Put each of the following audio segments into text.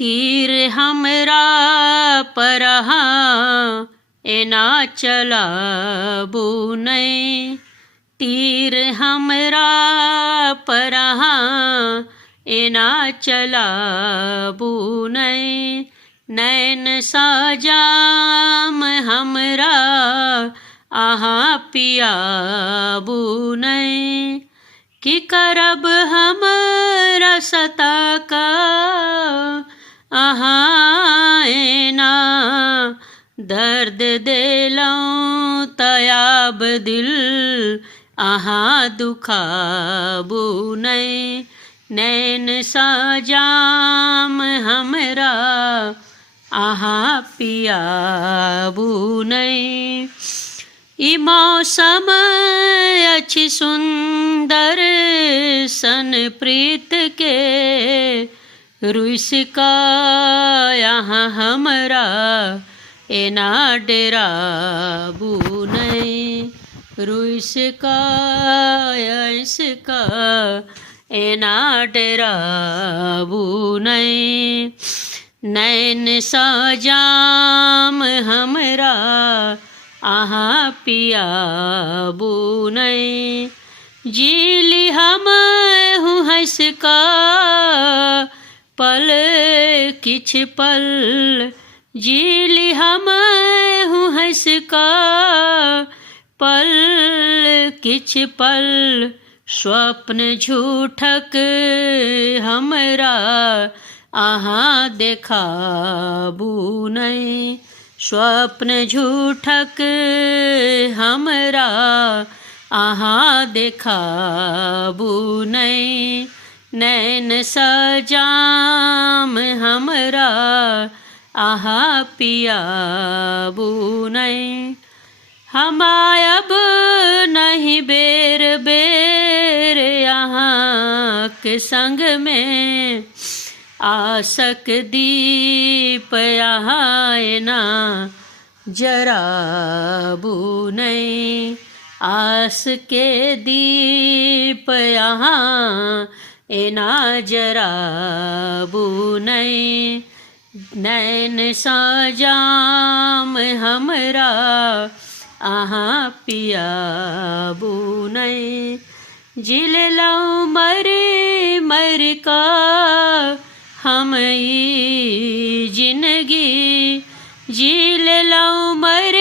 तीर हमरा परहा एना चलाबू नहीं। तीर हमरा परहा एना चलाबू नहीं। नैन साजाम हमरा आहा पियाबू नहीं। कि करब हमरा सता का आहा एना। दर्द देलौं तयाब दिल आहा दुखाबू नहीं। नैन साजाम हमरा आहा पियाबू नहीं। ई मौसम अच्छी सुंदर सन प्रीत के रुइस का यहाँ हमरा एना डेराबू नहीं। रुइस का इसका एना डेराबू नहीं। नैन साजाम हमरा आहा पियाबू नहीं। जीली हम हूँ हंस का पल किछ पल। जीली हम हूँ हंस का पल किछ पल। स्वप्न झूठक हमरा आहा देखाबू नहीं। स्वप्न झूठक हमरा आहा देखाबू नहीं। नैन सजाम हमरा आहा पियाबू नहीं। हमायब नहीं बेर बेर यहाँ के संग में। आसक दीप यहाँ एना जराबू नहीं। आस के दीप यहाँ एना जराबू नहीं। नैन साजाम हमरा आहा पियाबू नहीं। जिल लऊं मर का हम ई जिंदगी। जिल लऊं मर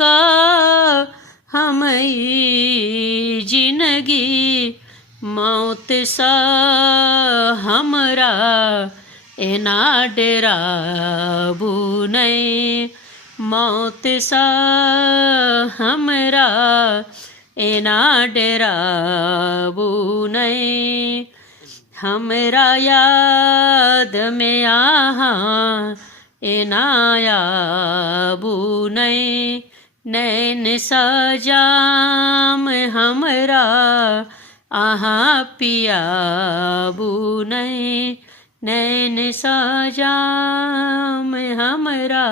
का हम ई जिंदगी। मौत सा हमरा एना डेराबू नहीं। मौत सा हमरा एना डेराबू नहीं। हमरा याद में आहा एना आबू नहीं। नैन साजाम हमरा आहा पियाबू नहीं। नैन साजाम हमरा